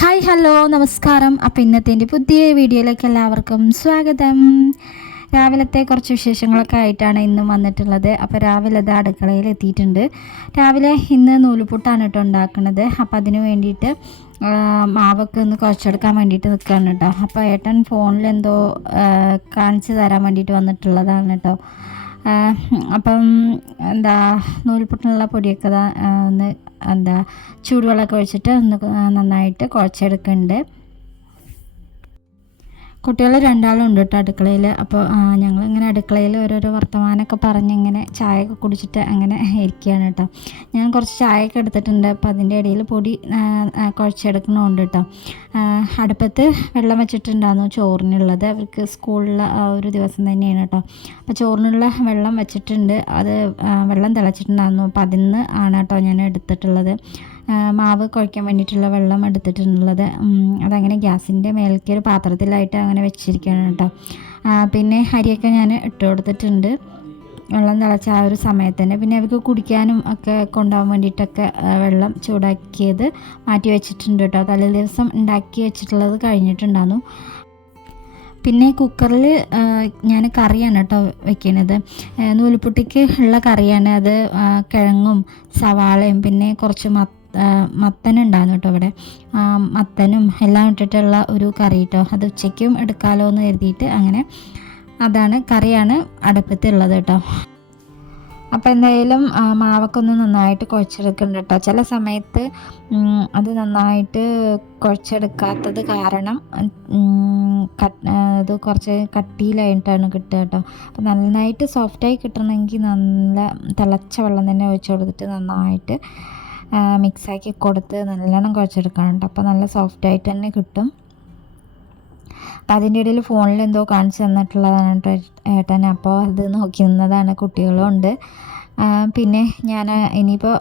Hi hello നമസ്കാരം. അപ്പോൾ ഇന്നത്തെ എൻ്റെ പുതിയ വീഡിയോയിലേക്ക് എല്ലാവർക്കും സ്വാഗതം. രാവിലത്തെ കുറച്ച് വിശേഷങ്ങളൊക്കെ ആയിട്ടാണ് ഇന്നും വന്നിട്ടുള്ളത്. അപ്പോൾ രാവിലെ അത് അടുക്കളയിൽ എത്തിയിട്ടുണ്ട്. രാവിലെ ഇന്ന് നൂലുപുട്ടാണ് കേട്ടോ ഉണ്ടാക്കുന്നത്. അപ്പോൾ അതിന് വേണ്ടിയിട്ട് മാവൊക്കെ ഒന്ന് കുഴച്ചെടുക്കാൻ വേണ്ടിയിട്ട് നിൽക്കുകയാണ് കേട്ടോ. അപ്പോൾ ഏട്ടൻ ഫോണിൽ എന്തോ കാണിച്ചു തരാൻ വേണ്ടിയിട്ട് വന്നിട്ടുള്ളതാണ് കേട്ടോ. അപ്പം എന്താ നൂൽപുട്ടിനുള്ള പൊടിയൊക്കെ ഒന്ന് ചൂടുവെള്ളമൊക്കെ ഒഴിച്ചിട്ട് ഒന്ന് നന്നായിട്ട് കുഴച്ചെടുക്കുന്നുണ്ട്. കുട്ടികൾ രണ്ടാളും ഉണ്ട് കേട്ടോ അടുക്കളയിൽ. അപ്പോൾ ഞങ്ങളിങ്ങനെ അടുക്കളയിൽ ഓരോരോ വർത്തമാനമൊക്കെ പറഞ്ഞിങ്ങനെ ചായയൊക്കെ കുടിച്ചിട്ട് അങ്ങനെ ഇരിക്കുകയാണ് കേട്ടോ. ഞാൻ കുറച്ച് ചായയൊക്കെ എടുത്തിട്ടുണ്ട്. അപ്പോൾ അതിൻ്റെ ഇടയിൽ പൊടി കുഴച്ചെടുക്കണമുണ്ട് കേട്ടോ. അടുപ്പത്ത് വെള്ളം വെച്ചിട്ടുണ്ടായിരുന്നു ചോറിനുള്ളത്. അവർക്ക് സ്കൂളിൽ ഒരു ദിവസം തന്നെയാണ് കേട്ടോ. അപ്പോൾ ചോറിനുള്ള വെള്ളം വെച്ചിട്ടുണ്ട്. അത് വെള്ളം തിളച്ചിട്ടുണ്ടായിരുന്നു. അപ്പോൾ അതിന്ന് ആണ് കേട്ടോ ഞാൻ എടുത്തിട്ടുള്ളത്. മാവ് കുഴയ്ക്കാൻ വേണ്ടിയിട്ടുള്ള വെള്ളം എടുത്തിട്ടുള്ളത്. അതങ്ങനെ ഗ്യാസിൻ്റെ മേലേക്ക് ഒരു പാത്രത്തിലായിട്ട് അങ്ങനെ വെച്ചിരിക്കുകയാണ് കേട്ടോ. പിന്നെ അരിയൊക്കെ ഞാൻ ഇട്ട് കൊടുത്തിട്ടുണ്ട് വെള്ളം തിളച്ച ആ ഒരു സമയത്ത് തന്നെ. പിന്നെ അവർക്ക് കുടിക്കാനും ഒക്കെ കൊണ്ടുപോകാൻ വേണ്ടിയിട്ടൊക്കെ വെള്ളം ചൂടാക്കിയത് മാറ്റി വെച്ചിട്ടുണ്ട് കേട്ടോ. തലേ ദിവസം ഉണ്ടാക്കി വെച്ചിട്ടുള്ളത് കഴിഞ്ഞിട്ടുണ്ടായിരുന്നു. പിന്നെ കുക്കറിൽ ഞാൻ കറിയാണ് കേട്ടോ വെക്കുന്നത്. നൂലുപുട്ടിക്ക് ഉള്ള കറിയാണ് അത്. കിഴങ്ങും സവാളയും പിന്നെ കുറച്ച് മത്തനുണ്ടായിരുന്നു കേട്ടോ ഇവിടെ. മത്തനും എല്ലാം ഇട്ടിട്ടുള്ള ഒരു കറി കേട്ടോ. അത് ഉച്ചയ്ക്കും എടുക്കാമല്ലോ എന്ന് കരുതിയിട്ട് അങ്ങനെ കറിയാണ് അടുപ്പത്തുള്ളത് കേട്ടോ. അപ്പോൾ എന്തായാലും മാവൊക്കെ ഒന്ന് നന്നായിട്ട് കുഴച്ചെടുക്കുന്നുണ്ട് കേട്ടോ. ചില സമയത്ത് അത് നന്നായിട്ട് കുഴച്ചെടുക്കാത്തത് കാരണം അത് കുറച്ച് കട്ടിയിലായിട്ടാണ് കിട്ടുക കേട്ടോ. അപ്പോൾ നന്നായിട്ട് സോഫ്റ്റായി കിട്ടണമെങ്കിൽ നല്ല തിളച്ച വെള്ളം തന്നെ ഒഴിച്ച് കൊടുത്തിട്ട് നന്നായിട്ട് മിക്സാക്കി കൊടുത്ത് നല്ലോണം കുഴച്ചെടുക്കണം കേട്ടോ. അപ്പോൾ നല്ല സോഫ്റ്റായിട്ട് തന്നെ കിട്ടും. അപ്പം അതിൻ്റെ ഇടയിൽ ഫോണിൽ എന്തോ കാണിച്ചു തന്നിട്ടുള്ളതാണ് കേട്ടോ ഏട്ടൻ. അപ്പോൾ അത് നോക്കി നിന്നതാണ്. കുട്ടികളും ഉണ്ട്. പിന്നെ ഞാൻ ഇനിയിപ്പോൾ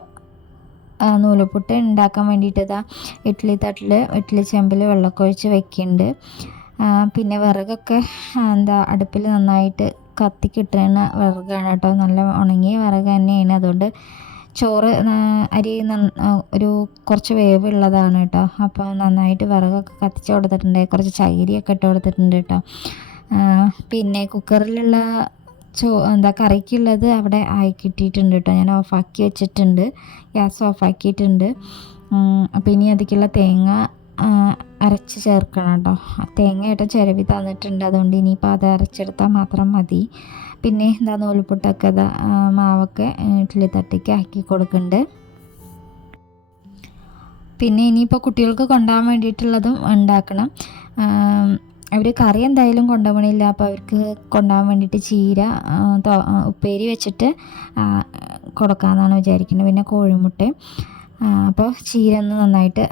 നൂലുപുട്ട് ഉണ്ടാക്കാൻ വേണ്ടിയിട്ട് ഇഡ്ഡലി ചെമ്പിൽ വെള്ളമൊക്കെ ഒഴിച്ച് വെക്കുന്നുണ്ട്. പിന്നെ വിറകൊക്കെ അടുപ്പിൽ നന്നായിട്ട് കത്തി കിട്ടുന്ന വിറകാണ് കേട്ടോ. നല്ല ഉണങ്ങിയ വിറക് തന്നെയാണ്. അതുകൊണ്ട് ചോറ് അരി ഒരു കുറച്ച് വേവുള്ളതാണ് കേട്ടോ. അപ്പോൾ നന്നായിട്ട് വിറകൊക്കെ കത്തിച്ച് കൊടുത്തിട്ടുണ്ട്. കുറച്ച് ചകിരിയൊക്കെ ഇട്ട് കൊടുത്തിട്ടുണ്ട് കേട്ടോ. പിന്നെ കുക്കറിലുള്ള കറിക്കുള്ളത് അവിടെ ആയി കിട്ടിയിട്ടുണ്ട് കേട്ടോ. ഞാൻ ഓഫാക്കി വെച്ചിട്ടുണ്ട്. ഗ്യാസ് ഓഫാക്കിയിട്ടുണ്ട്. അപ്പോൾ ഇനി അതിലേക്കുള്ള തേങ്ങ അരച്ച് ചേർക്കണം കേട്ടോ. തേങ്ങയായിട്ട് ചിരവി തന്നിട്ടുണ്ട്. അതുകൊണ്ട് ഇനിയിപ്പോൾ അത് അരച്ചെടുത്താൽ മാത്രം മതി. പിന്നെ നൂലുപുട്ടൊക്കെ മാവൊക്കെ ഇഡ്ഡലി തട്ടിക്ക് ആക്കി കൊടുക്കുന്നുണ്ട്. പിന്നെ ഇനിയിപ്പോൾ കുട്ടികൾക്ക് കൊണ്ടുപോകാൻ വേണ്ടിയിട്ടുള്ളതും ഉണ്ടാക്കണം. അവർ കറി എന്തായാലും കൊണ്ടുപോകണില്ല. അപ്പോൾ അവർക്ക് കൊണ്ടുപോകാൻ വേണ്ടിയിട്ട് ചീര ഉപ്പേരി വെച്ചിട്ട് കൊടുക്കാമെന്നാണ് വിചാരിക്കുന്നത്. പിന്നെ കോഴിമുട്ടയും. അപ്പോൾ ചീര ഒന്ന് നന്നായിട്ട്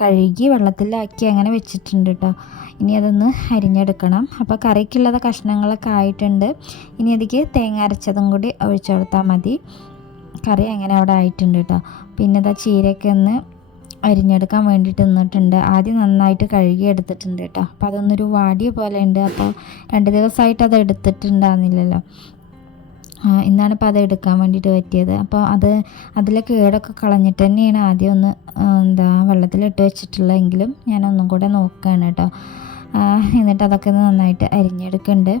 കഴുകി വെള്ളത്തിലാക്കി അങ്ങനെ വെച്ചിട്ടുണ്ട് കേട്ടോ. ഇനി അതൊന്ന് അരിഞ്ഞെടുക്കണം. അപ്പോൾ കറിക്കുള്ളത് കഷ്ണങ്ങളൊക്കെ ആയിട്ടുണ്ട്. ഇനി അതിലേക്ക് തേങ്ങ അരച്ചതും കൂടി ഒഴിച്ചു കൊടുത്താൽ മതി. കറി അങ്ങനെ അവിടെ ആയിട്ടുണ്ട് കേട്ടോ. പിന്നെ ചീരയൊക്കെ ഒന്ന് അരിഞ്ഞെടുക്കാൻ വേണ്ടിയിട്ട് നിന്നിട്ടുണ്ട്. ആദ്യം നന്നായിട്ട് കഴുകി എടുത്തിട്ടുണ്ട് കേട്ടോ. അപ്പോൾ അതൊന്നൊരു വാടിയ പോലെ ഉണ്ട്. അപ്പോൾ 2 ദിവസമായിട്ട് അത് എടുത്തിട്ടുണ്ടാകുന്നില്ലല്ലോ. ഇന്നാണിപ്പോൾ അത് എടുക്കാൻ വേണ്ടിയിട്ട് പറ്റിയത്. അപ്പോൾ അതിലെ കേടൊക്കെ കളഞ്ഞിട്ട് തന്നെയാണ് ആദ്യം ഒന്ന് വെള്ളത്തിലിട്ട് വെച്ചിട്ടുള്ളതെങ്കിലും ഞാനൊന്നും കൂടെ നോക്കുകയാണ് കേട്ടോ. എന്നിട്ട് അതൊക്കെ നന്നായിട്ട് അരിഞ്ഞെടുക്കുന്നുണ്ട്.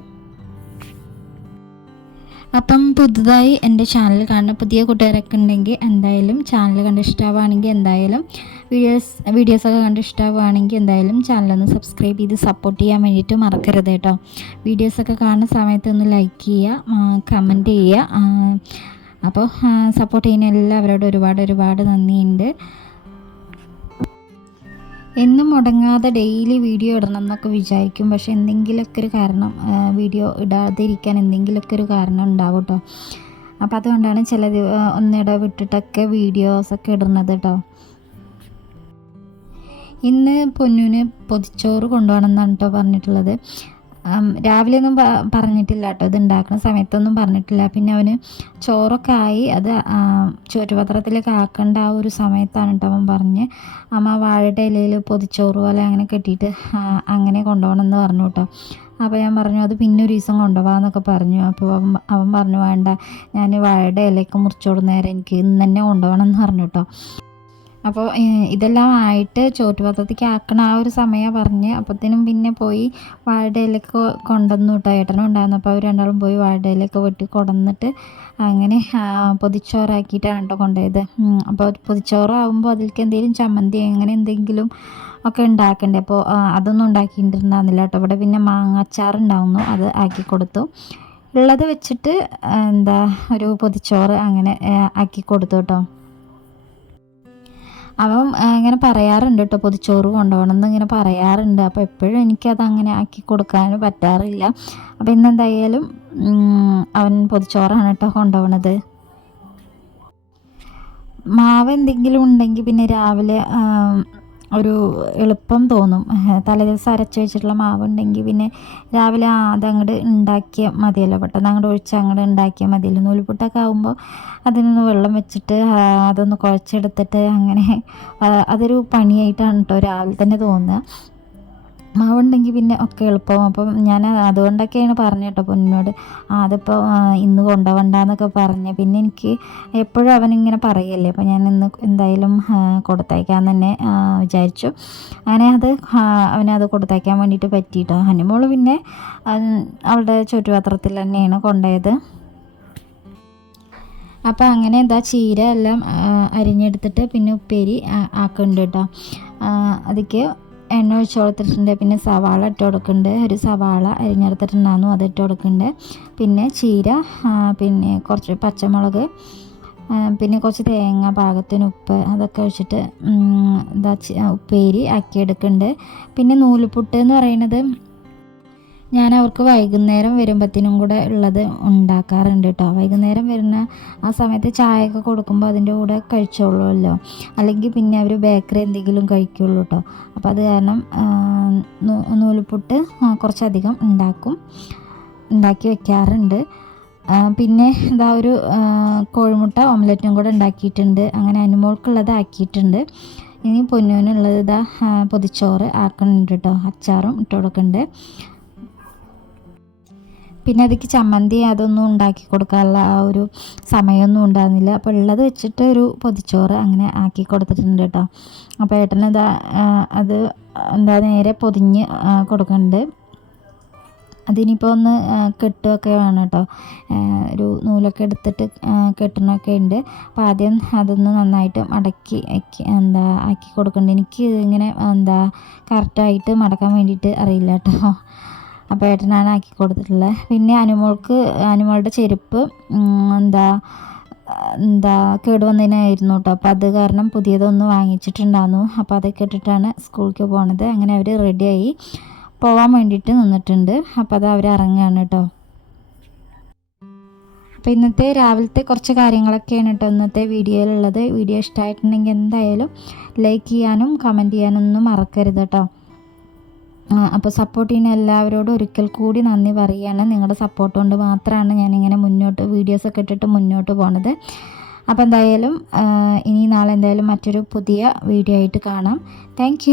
അപ്പം പുതുതായി എൻ്റെ ചാനൽ കാണുന്ന പുതിയ കൂട്ടുകാരൊക്കെ ഉണ്ടെങ്കിൽ എന്തായാലും ചാനൽ കണ്ട് ഇഷ്ടമാവുകയാണെങ്കിൽ എന്തായാലും വീഡിയോസൊക്കെ കണ്ട് ഇഷ്ടമാവുകയാണെങ്കിൽ എന്തായാലും ചാനലൊന്ന് സബ്സ്ക്രൈബ് ചെയ്ത് സപ്പോർട്ട് ചെയ്യാൻ വേണ്ടിയിട്ട് മറക്കരുത് കേട്ടോ. വീഡിയോസൊക്കെ കാണുന്ന സമയത്ത് ഒന്ന് ലൈക്ക് ചെയ്യുക, കമൻറ്റ് ചെയ്യുക. അപ്പോൾ സപ്പോർട്ട് ചെയ്യുന്ന എല്ലാവരോടും ഒരുപാട് നന്ദിയുണ്ട്. എന്നും മുടങ്ങാതെ ഡെയിലി വീഡിയോ ഇടണം എന്നൊക്കെ വിചാരിക്കും. പക്ഷെ എന്തെങ്കിലുമൊക്കെ ഒരു കാരണം വീഡിയോ ഇടാതിരിക്കാൻ എന്തെങ്കിലുമൊക്കെ ഒരു കാരണം ഉണ്ടാവും കേട്ടോ. അപ്പോൾ അതുകൊണ്ടാണ് ഒന്നിട വിട്ടിട്ടൊക്കെ വീഡിയോസൊക്കെ ഇടുന്നത് കേട്ടോ. ഇന്ന് പൊന്നുവിന് പൊതിച്ചോറ് കൊണ്ടുപോകണം എന്നാണ് കേട്ടോ പറഞ്ഞിട്ടുള്ളത്. രാവിലെ ഒന്നും പറഞ്ഞിട്ടില്ല കേട്ടോ. ഇത് ഉണ്ടാക്കുന്ന സമയത്തൊന്നും പറഞ്ഞിട്ടില്ല. പിന്നെ അവന് ചോറൊക്കെ ആയി അത് ചുറ്റുപത്രത്തിലേക്ക് ആക്കേണ്ട ആ ഒരു സമയത്താണ് കേട്ടോ അവൻ പറഞ്ഞ് അമ്മ വാഴയുടെ ഇലയിൽ പൊതിച്ചോറ് പോലെ അങ്ങനെ കെട്ടിയിട്ട് അങ്ങനെ കൊണ്ടുപോകണം എന്ന് പറഞ്ഞു കേട്ടോ. അപ്പോൾ ഞാൻ പറഞ്ഞു അത് പിന്നെ ഒരു ദിവസം കൊണ്ടുപോകാമെന്നൊക്കെ പറഞ്ഞു. അപ്പോൾ അവൻ പറഞ്ഞു വേണ്ട, ഞാൻ വാഴയുടെ ഇലയൊക്കെ മുറിച്ചോട് നേരം എനിക്ക് ഇന്ന് തന്നെ കൊണ്ടുപോകണം എന്ന് പറഞ്ഞു കേട്ടോ. അപ്പോൾ ഇതെല്ലാം ആയിട്ട് ചോറ്റുപാത്രത്തേക്ക് ആക്കണ ആ ഒരു സമയം പറഞ്ഞ് അപ്പത്തേനും പിന്നെ പോയി വാഴയുടെ ഇലയൊക്കെ കൊണ്ടുവന്നു കേട്ടോ. ഏട്ടനും ഉണ്ടായിരുന്നു. അപ്പോൾ അവർ രണ്ടാളും പോയി വാഴയുടെ ഇലയൊക്കെ വെട്ടി കൊണ്ടുവന്നിട്ട് അങ്ങനെ പൊതിച്ചോറാക്കിയിട്ടാണ് കേട്ടോ കൊണ്ടുപോയത്. അപ്പോൾ പൊതിച്ചോറാകുമ്പോൾ അതിലേക്ക് എന്തെങ്കിലും ചമ്മന്തി അങ്ങനെ എന്തെങ്കിലും ഒക്കെ ഉണ്ടാക്കണ്ടേ. അപ്പോൾ അതൊന്നും ഉണ്ടാക്കിയിട്ടുണ്ടായിരുന്നില്ല കേട്ടോ. ഇവിടെ പിന്നെ മാങ്ങാച്ചാർ ഉണ്ടാവുന്നു, അത് ആക്കി കൊടുത്തു. ഉള്ളത് വെച്ചിട്ട് ഒരു പൊതിച്ചോറ് അങ്ങനെ ആക്കി കൊടുത്തു കേട്ടോ. അവൻ ഇങ്ങനെ പറയാറുണ്ട് കേട്ടോ, പൊതിച്ചോറ് കൊണ്ടുപോകണം എന്നിങ്ങനെ പറയാറുണ്ട്. അപ്പോൾ എപ്പോഴും എനിക്കത് അങ്ങനെ ആക്കി കൊടുക്കാൻ പറ്റാറില്ല. അപ്പോൾ ഇന്നെന്തായാലും അവൻ പൊതിച്ചോറാണ് കേട്ടോ കൊണ്ടുപോകണത്. മാവ് എന്തെങ്കിലും ഉണ്ടെങ്കിൽ പിന്നെ രാവിലെ ഒരു എളുപ്പം തോന്നും. തലേദിവസം അരച്ച് വെച്ചിട്ടുള്ള മാവ് ഉണ്ടെങ്കിൽ പിന്നെ രാവിലെ അതങ്ങോട്ട് ഉണ്ടാക്കിയാൽ മതിയല്ലോ, പെട്ടെന്ന് അങ്ങോട്ട് ഒഴിച്ച് അങ്ങോട്ട് ഉണ്ടാക്കിയാൽ മതിയല്ലോ. നൂൽപുട്ടൊക്കെ ആകുമ്പോൾ അതിനൊന്ന് വെള്ളം വെച്ചിട്ട് അതൊന്ന് കുഴച്ചെടുത്തിട്ട് അങ്ങനെ അതൊരു പണിയായിട്ടാണ് കേട്ടോ രാവിലെ തന്നെ തോന്നുക. മാവുണ്ടെങ്കിൽ പിന്നെ ഒക്കെ എളുപ്പമാവും. അപ്പം ഞാൻ അതുകൊണ്ടൊക്കെയാണ് പറഞ്ഞത് കേട്ടോ പൊന്നിനോട്, അതിപ്പോൾ ഇന്ന് കൊണ്ടുപോകണ്ടെന്നൊക്കെ പറഞ്ഞ്. പിന്നെ എനിക്ക് എപ്പോഴും അവനിങ്ങനെ പറയല്ലേ, അപ്പോൾ ഞാൻ ഇന്ന് എന്തായാലും കൊടുത്തയക്കാൻ തന്നെ വിചാരിച്ചു. അങ്ങനെ അവനത് കൊടുത്തയക്കാൻ വേണ്ടിയിട്ട് പറ്റിയിട്ടോ. ഹനുമോൾ പിന്നെ അവളുടെ ചുറ്റുപാത്രത്തിൽ തന്നെയാണ് കൊണ്ടുപോയത്. അപ്പോൾ അങ്ങനെ ചീര എല്ലാം അരിഞ്ഞെടുത്തിട്ട് പിന്നെ ഉപ്പേരി ആക്കുന്നുണ്ട് കേട്ടോ. അതിക്ക് എണ്ണ ഒഴിച്ച് കൊടുത്തിട്ടുണ്ട്. പിന്നെ സവാള ഇട്ട് കൊടുക്കുന്നുണ്ട്. ഒരു സവാള അരിഞ്ഞെടുത്തിട്ടുണ്ടായിരുന്നു, അത് ഇട്ട് കൊടുക്കുന്നുണ്ട്. പിന്നെ ചീര, പിന്നെ കുറച്ച് പച്ചമുളക്, പിന്നെ കുറച്ച് തേങ്ങ, പാകത്തിന് ഉപ്പ്, അതൊക്കെ ഒഴിച്ചിട്ട് ഉപ്പേരി ആക്കിയെടുക്കുന്നുണ്ട്. പിന്നെ നൂലുപുട്ട് എന്ന് പറയുന്നത് ഞാൻ അവർക്ക് വൈകുന്നേരം വരുമ്പോഴത്തേനും കൂടെ ഉള്ളത് ഉണ്ടാക്കാറുണ്ട് കേട്ടോ. വൈകുന്നേരം വരുന്ന ആ സമയത്ത് ചായയൊക്കെ കൊടുക്കുമ്പോൾ അതിൻ്റെ കൂടെ കഴിച്ചോളുമല്ലോ, അല്ലെങ്കിൽ പിന്നെ അവർ ബേക്കറി എന്തെങ്കിലും കഴിക്കുള്ളൂ കേട്ടോ. അപ്പോൾ അത് കാരണം നൂലുപുട്ട് കുറച്ചധികം ഉണ്ടാക്കി വെക്കാറുണ്ട്. പിന്നെ ഒരു കോഴിമുട്ട ഓംലെറ്റും കൂടെ ഉണ്ടാക്കിയിട്ടുണ്ട്. അങ്ങനെ അനുമോൾക്കുള്ളത് ആക്കിയിട്ടുണ്ട്. ഇനി പൊന്നുവിനുള്ളത് പൊതിച്ചോറ് ആക്കുന്നുണ്ട് കേട്ടോ. അച്ചാറും ഇട്ട് കൊടുക്കുന്നുണ്ട്. പിന്നെ അതിക്ക് ചമ്മന്തി അതൊന്നും ഉണ്ടാക്കി കൊടുക്കാനുള്ള ആ ഒരു സമയമൊന്നും ഉണ്ടാകുന്നില്ല. അപ്പോൾ ഉള്ളത് വെച്ചിട്ട് ഒരു പൊതിച്ചോറ് അങ്ങനെ ആക്കി കൊടുത്തിട്ടുണ്ട് കേട്ടോ. അപ്പോൾ ഏട്ടനത് അത് നേരെ പൊതിഞ്ഞ് കൊടുക്കുന്നുണ്ട്. അതിനിപ്പോൾ ഒന്ന് കെട്ടുകയൊക്കെ വേണം കേട്ടോ. ഒരു നൂലൊക്കെ എടുത്തിട്ട് കെട്ടണമൊക്കെ ഉണ്ട്. അപ്പോൾ ആദ്യം അതൊന്ന് നന്നായിട്ട് മടക്കി ആക്കി കൊടുക്കുന്നുണ്ട്. എനിക്ക് ഇങ്ങനെ കറക്റ്റായിട്ട് മടക്കാൻ വേണ്ടിയിട്ട് അറിയില്ല കേട്ടോ. അപ്പോൾ ഏട്ടനാണ് ആക്കി കൊടുത്തിട്ടുള്ളത്. പിന്നെ അനുമോളുടെ ചെരുപ്പ് കേടുവന്നതിനായിരുന്നു കേട്ടോ. അപ്പോൾ അത് കാരണം പുതിയതൊന്ന് വാങ്ങിച്ചിട്ടുണ്ടായിരുന്നു. അപ്പോൾ അതൊക്കെ ഇട്ടിട്ടാണ് സ്കൂളിലേക്ക് പോണത്. അങ്ങനെ അവർ റെഡിയായി പോകാൻ വേണ്ടിയിട്ട് നിന്നിട്ടുണ്ട്. അപ്പോൾ അത് അവർ ഇറങ്ങുകയാണ് കേട്ടോ. അപ്പോൾ ഇന്നത്തെ രാവിലത്തെ കുറച്ച് കാര്യങ്ങളൊക്കെയാണ് കേട്ടോ ഇന്നത്തെ വീഡിയോയിലുള്ളത്. വീഡിയോ ഇഷ്ടമായിട്ടുണ്ടെങ്കിൽ എന്തായാലും ലൈക്ക് ചെയ്യാനും കമൻറ്റ് ചെയ്യാനൊന്നും മറക്കരുത് കേട്ടോ. അപ്പോൾ സപ്പോർട്ട് ചെയ്യുന്ന എല്ലാവരോടും ഒരിക്കൽ കൂടി നന്ദി പറയുകയാണ്. നിങ്ങളുടെ സപ്പോർട്ട് കൊണ്ട് മാത്രമാണ് ഞാനിങ്ങനെ വീഡിയോസൊക്കെ ഇട്ടിട്ട് മുന്നോട്ട് പോണത്. അപ്പോൾ എന്തായാലും ഇനി നാളെ എന്തായാലും മറ്റൊരു പുതിയ വീഡിയോ ആയിട്ട് കാണാം. താങ്ക്